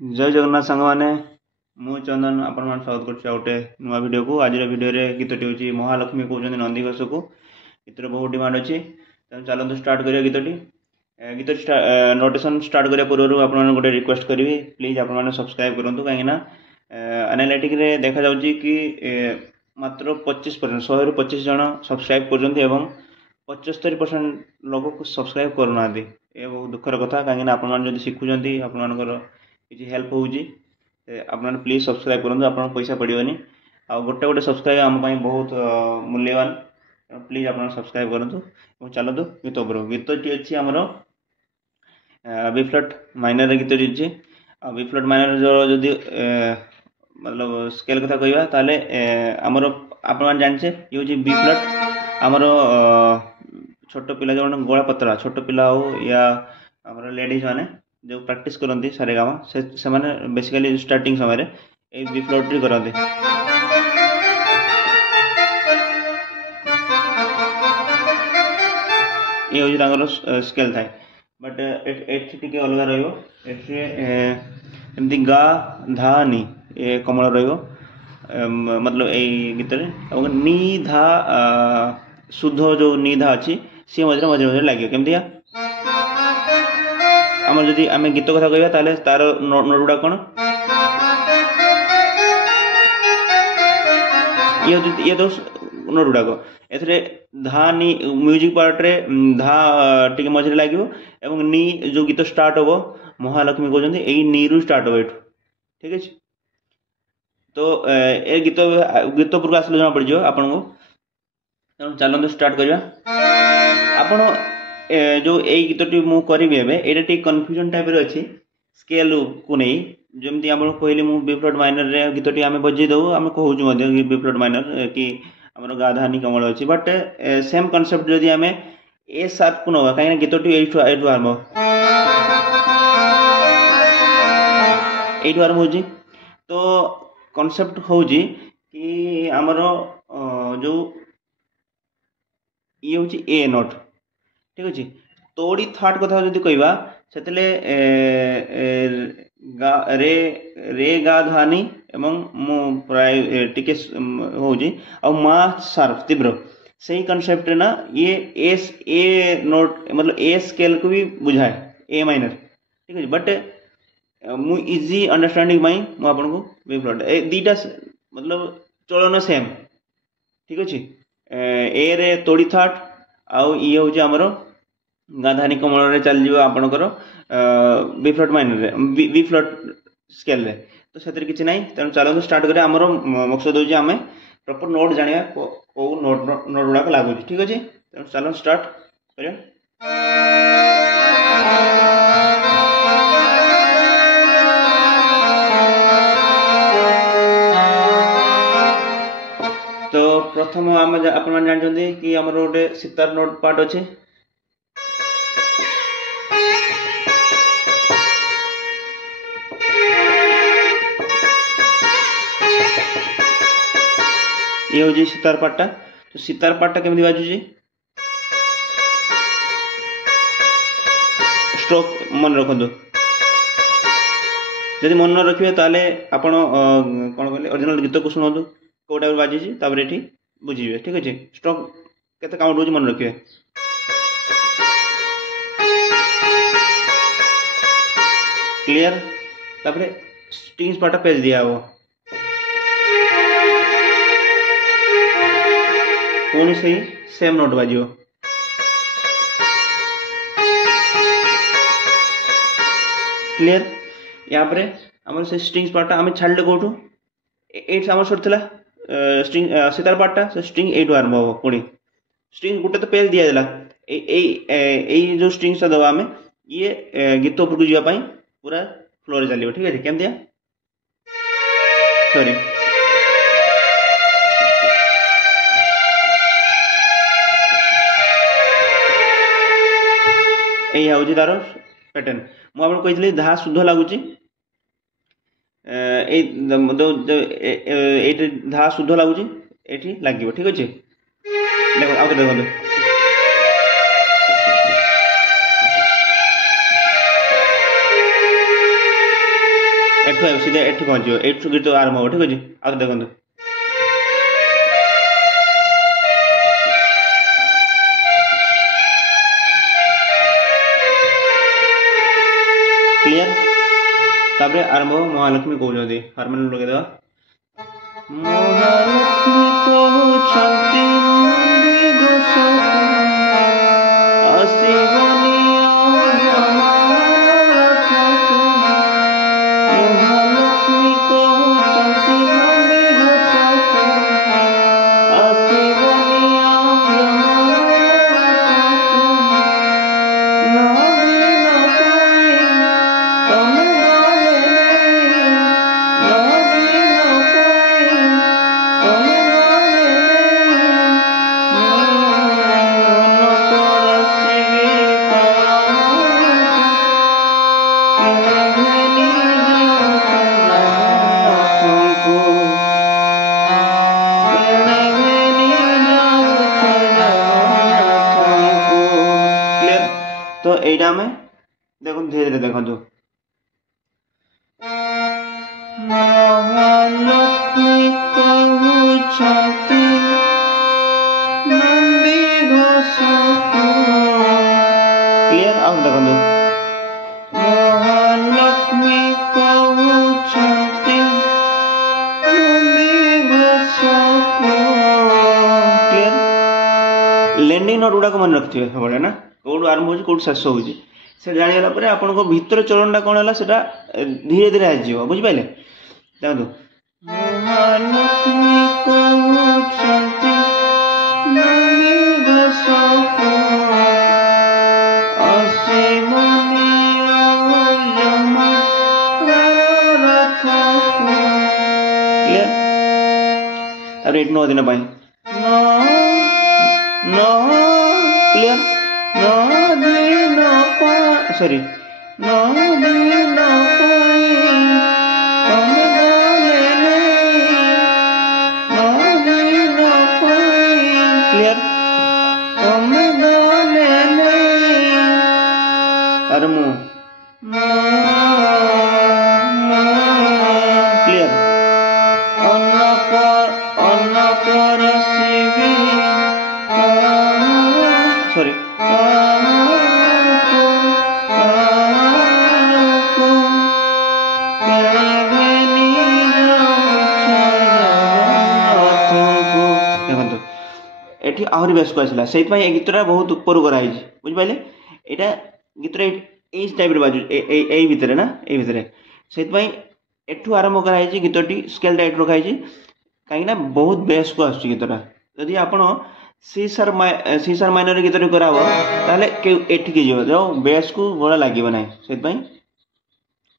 जय जगन्नाथ सांग मैंने मु चंदन आपण मान स्वागत करछि आउटे नुवा वीडियो को। आज वीडियो रे गीतटी होछि महालक्ष्मी कहउछन नंदीघोष को। गीतर बहुत डिमांड अछि, तेणु चलतु स्टार्ट करिया गीतटी। गीत नोटेशन स्टार्ट करिया पूर्व आपण मान गोटे रिक्वेस्ट करिवि, प्लीज आपण मान सब्सक्राइब करंतु काहे ना एनालिटिक रे देखा जाउछि कि मात्र 25% 100 रु 25 जन सब्सक्राइब करजंती एवं 75% लोक को सब्सक्राइब करना दी। ए बहुत दुखर कथा, काहे ना आपण मान जदि सिखुजंती आपण मानकर किसी हेल्प होउछि, आपन प्लीज सब्सक्राइब करंतु, आपन पैसा पड़ियोनी। आ गोटे गोटे सब्सक्राइब आम पई बहुत मूल्यवान, प्लीज आपन सब्सक्राइब करंतु। चलतु गीत उपर। गीतटी अछि हमर बी फ्लैट माइनर गीत अछि। बी फ्लैट माइनर जो जदि मतलब स्केल कथा कहबा ताले हमर आपन मान जानछे ये होछि बी फ्लैट। हमर छोट पिला जो गोळा पत्रा छोट पिला हो या हमर लेडीज माने जो प्रैक्टिस करती सारेगामा से माने बेसिकली स्टार्टिंग समय ए बी फ्लैट करते। ये हूँ तांकर स्केल थाए, बट एठी टिके अलग रहिबो। एठी एमती गा धा नी ए कमल रहिबो, मतलब ए गीत रे और नी धा शुद्ध जो नी धा अछि सी मझे मझे मझे लागियो केमतिया। आम जदि आम गीत कथा कहबा ताले तार नोट गुडा कोन ये तो नोट गुडा को एथरे धा नी म्यूजिक पार्ट रे धा टिके मझे लागियो एवं नी जो गीत स्टार्ट होबो महालक्ष्मी कहजंती एई नी रु स्टार्ट होबो एठो, ठीक अछि। तो ए गीत गीत पुर आसले जमा पड़ जियो आपन को। तेणु चलते स्टार्ट करवा। आपण जो ए गीतटी मु करिबे एबे एटा टिक कन्फ्यूजन टाइप रे अछि स्केल को नै। जेमति आपण कहली मु बी फ्लैट माइनर रे गीतटी आमे बजै दउ, आमे कहउछु मध्य बी फ्लैट माइनर कि हमर गाधानी कमल अछि, बट सेम कांसेप्ट जदि आमे ए शार्प को नवा काहे गीतटी एठु आरंभ एठु आरंभ होजी। तो कांसेप्ट होजी कि हमर जो ये हूँ ए नोट, ठीक अच्छे। तोड़ी थार्ड कथा जदि कहबा सेतले रे रे गा धानी एवं मु प्राय टिके होजी आ मा शार्प तीव्र सही कांसेप्ट ना ये एस ए नोट मतलब ए स्केल को भी बुझाए ए माइनर, ठीक है। बट मु इजी अंडरस्टैंडिंग माई मु आपन को बी फ्लैट ए दीटा मतलब चलन सेम, ठीक अच्छे। ए रे तोड़ी थाट आउ ये हूँ आमर गाधानी कमल रे चल जीव आपणकर बी फ्लैट माइनर रे बी फ्लैट स्केल रे। तो से किसी ना, तेणु चलते स्टार्ट करें। आमर मकसद हूँ आम प्रॉपर नोट जाना को नोट नोट गुड़ाक लगुच, ठीक अच्छे। तेणु चलो स्टार्ट करें। तो प्रथम आम अपन जानते कि आमर गोटे सितार नोट पार्ट अच्छे। ये हूँ सितार पार्टा। तो सितार पार्टा केमती बाजुची स्ट्रोक मन रखु। जदि मन न रखिए ताले आपण कौन कहले ओरिजिनल गीत को शुणु कौटा बाजी ये बुझे, ठीक अच्छे। स्ट्रोक केते काउंट हो मन रखिए। क्लियर। तापरे स्ट्रिंग्स पार्टा पेज दिया हो पुणी सही सेम नोट बाजियो। क्लियर। यहाँ पर आम से स्ट्रिंग्स पार्टा आम छाड़े कौटू एट आम सर स्ट्रिंग सितार पार्टा से स्ट्रिंग एटू आरंभ हम पुणी स्ट्रिंग गोटे तो पेज दिजाला जो स्ट्रिंग्स दबा आम ये गीत उपरको जावाई पूरा फ्लोर चलो, ठीक है। केमतिया सॉरी यही हूँ तार पैटर्न। मुझे कही धा शुद्ध लगुच धा शुद्ध लगुच ये लगे, ठीक अच्छे। देखो आउ देखो एठू सीधे एठी पहुंचो एठू गीत आरंभ हो ठीक अछि आ देखंतु क्लियर तापरे आरंभ महालक्ष्मी कहउछथि हारमोनियम लगे देबा महालक्ष्मी कहउछथि तो एटा में देखो धीरे धीरे देखो जो महालक्ष्मी कहउछथि नंदी घोषको क्लियर अब देखो महालक्ष्मी कहउछथि नंदी घोषको क्लियर लैंडिंग नोट गुडा को मन रखथिबे सबले ना कौट आरंभ हो कौट शेष हो जानीगला आपण भीतर चरणटा कौन है सेटा धीरे धीरे आसो बुझिपारे देखो महालक्ष्मी कहउछथि नंदी घोषको क्लियर अब 8 9 दिन पाई नो क्लियर सॉरी क्लियर अरे मु क्लियर सॉरी एठी आहरी बेस को आसला से गीतटा बहुत ऊपर कराई बुझिपारे यहाँ गीतटा इस टाइप बाजू यही भितर ना ये भितर से एठू आरंभ कराई गीतटी स्केलटा एठू रखाई कहीं बहुत बेस को आस गीतटा जदि आप सी सार माइनर गीतटी कराब ताले एठिक जो जो बेस को गोला लगे ना से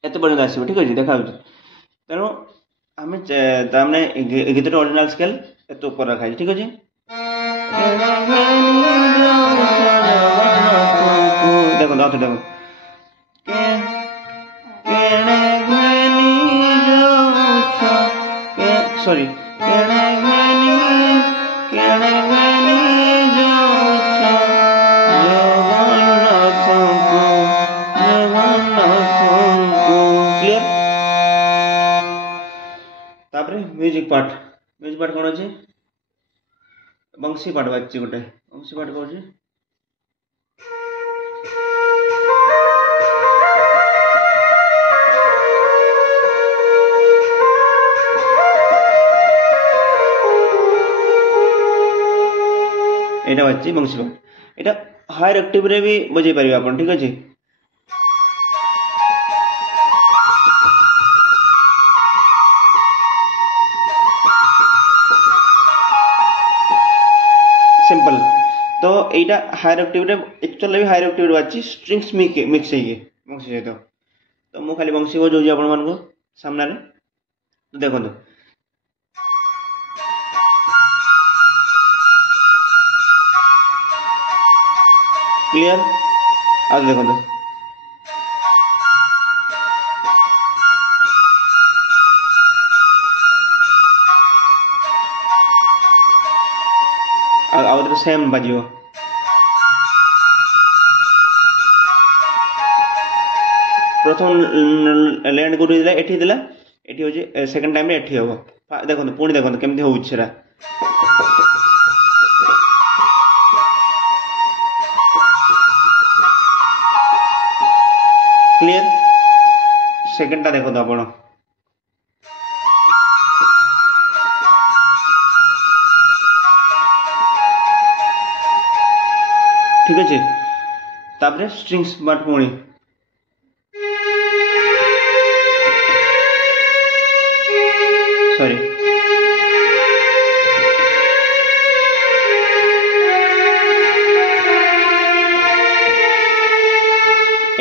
एत पर्यटन आसो ठीक अच्छे देखा तेणु आम गीतटी ओरिजिनल स्केल एत ऊपर रखाई ठीक अच्छे देखो देखो देखो सॉरी म्यूजिक पार्ट कौन अच्छे बंशी पार्ट बाजि गोटे बंशी पार्ट कौन यहाँ बाजि बंशी पार्ट यहाँ हायर एक्टिव रे भी बजे पारे आप ठीक अच्छे सिंपल तो यहाँ हायर एक्टिव रे एक्चुअली भी हायर एक्टिव बाजि स्ट्रिंग्स मिक्स है बंशी सहित तो मुझे खाली बंशी बजाऊँ आपण मान सामने तो देखो क्लियर आज देखो आउथरे सेम बाजियो प्रथम लैंड कोठी दिला एठी दिला एठी होची सेकंड टाइम रे एठी हो देखो पुणी देखो केमती होउछ सेरा क्लियर सेकंड टा देखो आपण ठीक अच्छे तापरे स्ट्रिंग्स पार्ट पुणी सॉरी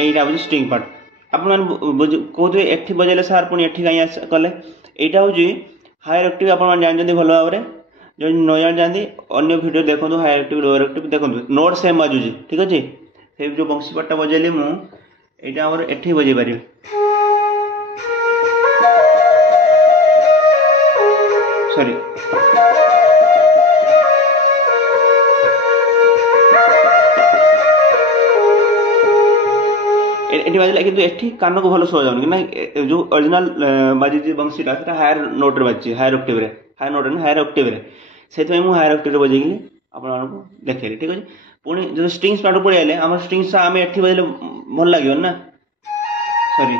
एटा बुझी स्ट्रिंग पार्ट आपण कहते एठी बजेले सार पुणी एठी कहीं कले एटा हूँ हायर ऑक्टेव आपण जानते भल भाव में जो न जानते अन्य वीडियो देखो हायर ऑक्टेव लोअर ऑक्टेव देखो नोट सेम बाजुची ठीक अच्छे से जो बंशी पार्टा बजेली मुझा आमर एठी बजे पारि सॉरी एटी बाजिला कि एठी कान को भल शुआ जाऊनी कि जो ओरिजिनल बाजी बंशीटा से हायर नोट रे बाजी हायर ऑक्टेव रे हायर नोट रे हायर ऑक्टेव रे से मुझे हायर ऑक्टेव रे बजेगी आपको देखिए ठीक अच्छे पुणी जो स्ट्रिंग्स पार्ट पड़े आए आम स्ट्रिंग्स आम एठी बजले भल लगे ना सॉरी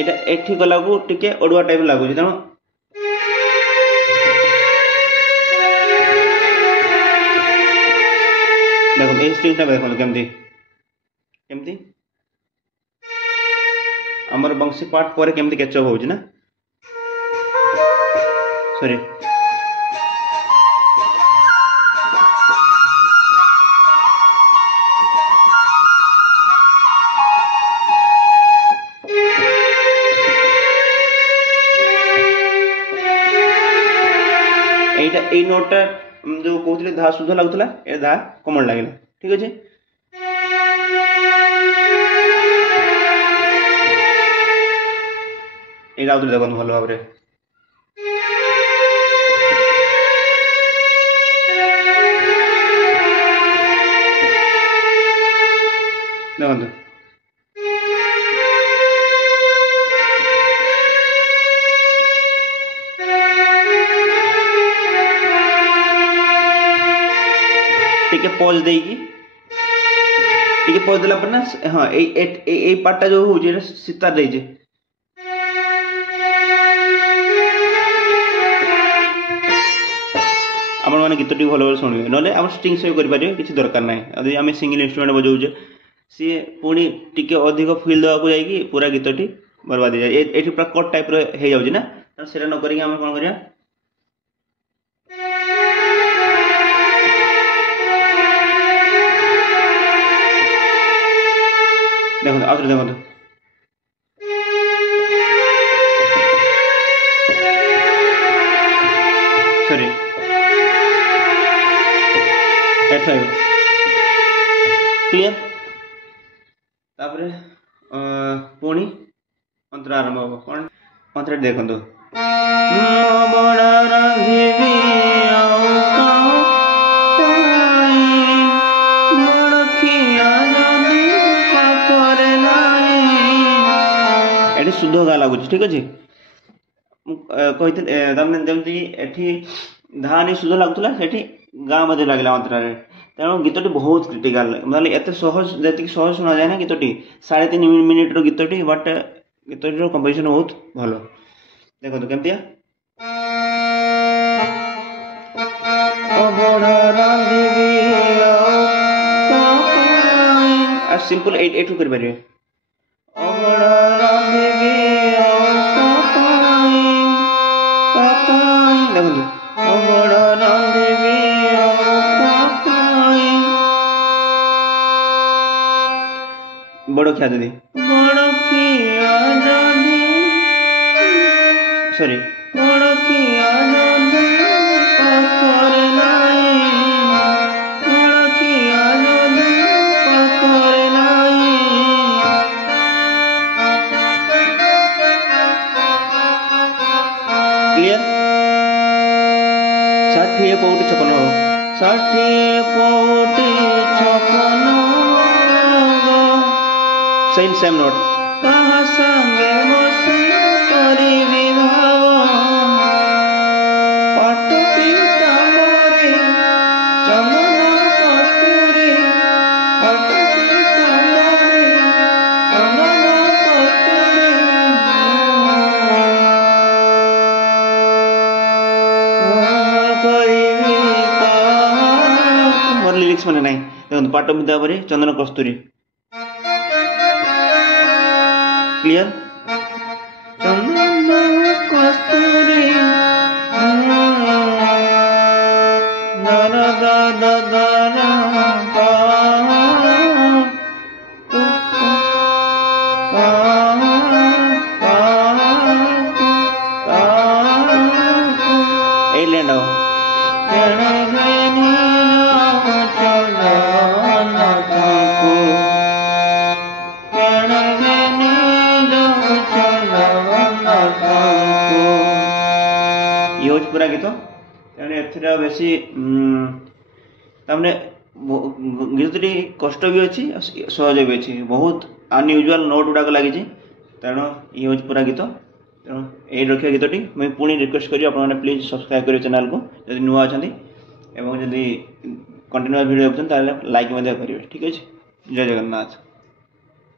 एटा एठी गला को टिके ओडुआ टाइप लागुची तेणु देखो ए स्ट्रिंग देखो केमती केमती आमर बंशी पार्ट पर केमती कैचअप होउची ना सॉरी एई नोटा जो कहते धा शुद्ध लगुला ए धा कमन लगे ठीक अच्छे यहाँ देखो भल भाव में देखो टिके पॉज देगी टिके पॉज देला पर ना हाँ ए पार्टा जो हो सीता देजे आपण मैंने गीत टी भल भाव शुणवे ना आम स्ट्रिंग सेव करें किसी दरकार ना यदि आम सिंगल इंस्ट्रुमेंट बजाऊे सी पुणी टिके अधिक फिल देवाक जाकि पूरा गीतटी बर्बाद जाए ये पूरा कट टाइप हो जाऊँगी ना से नक आम कौन करा देखो आउट देखो सॉरी क्लियर तापर पुणी अंतर आरंभ हम कौन अंतर देखो ये शुद्ध गा लगुच ठीक अच्छे कही जमी धा नहीं शुद्ध लगुला से गाँ मध्य लगे अंतराल तेणु गीतटी बहुत क्रिटिकाल मतलब एत सहज जी सहज शुणा जाए ना गीतटी 3.5 मिनिट गीतटी बट गीतटी कंपोजिशन बहुत भल देखो तो केमतिया सिंपल एठू कर पारे देखो बड़ ख्या जदि सॉरी क्लियर 60 कौटी 56 60 सेम नोट कहा संगे बसी करी विभाव पाट पीताम्बरे चंदन कस्तूरी पाट पीताम्बरे चंदन कस्तूरी मोर लिरिक्स माने नहीं देखो पाट पीताम्बरे चंदन कस्तूरी क्लियर चंदन कस्तूरी दादा दादा दादा ए लैंड आओ पूरा गीत तेणु ए बेसी गीत कष्ट भी अच्छी सहज भी अच्छी बहुत अनयूजुआल नोट गुड़ाक लगी तेणु ये हूँ पूरा गीत तेणु ये रखिए गीतटी मुझे पुणी रिक्वेस्ट करी आपने प्लीज सब्सक्राइब करेंगे चैनल को जब नुआ अच्छा जब कंटिन्यूअस वीडियो देखते लाइक करेंगे ठीक है। जय जगन्नाथ।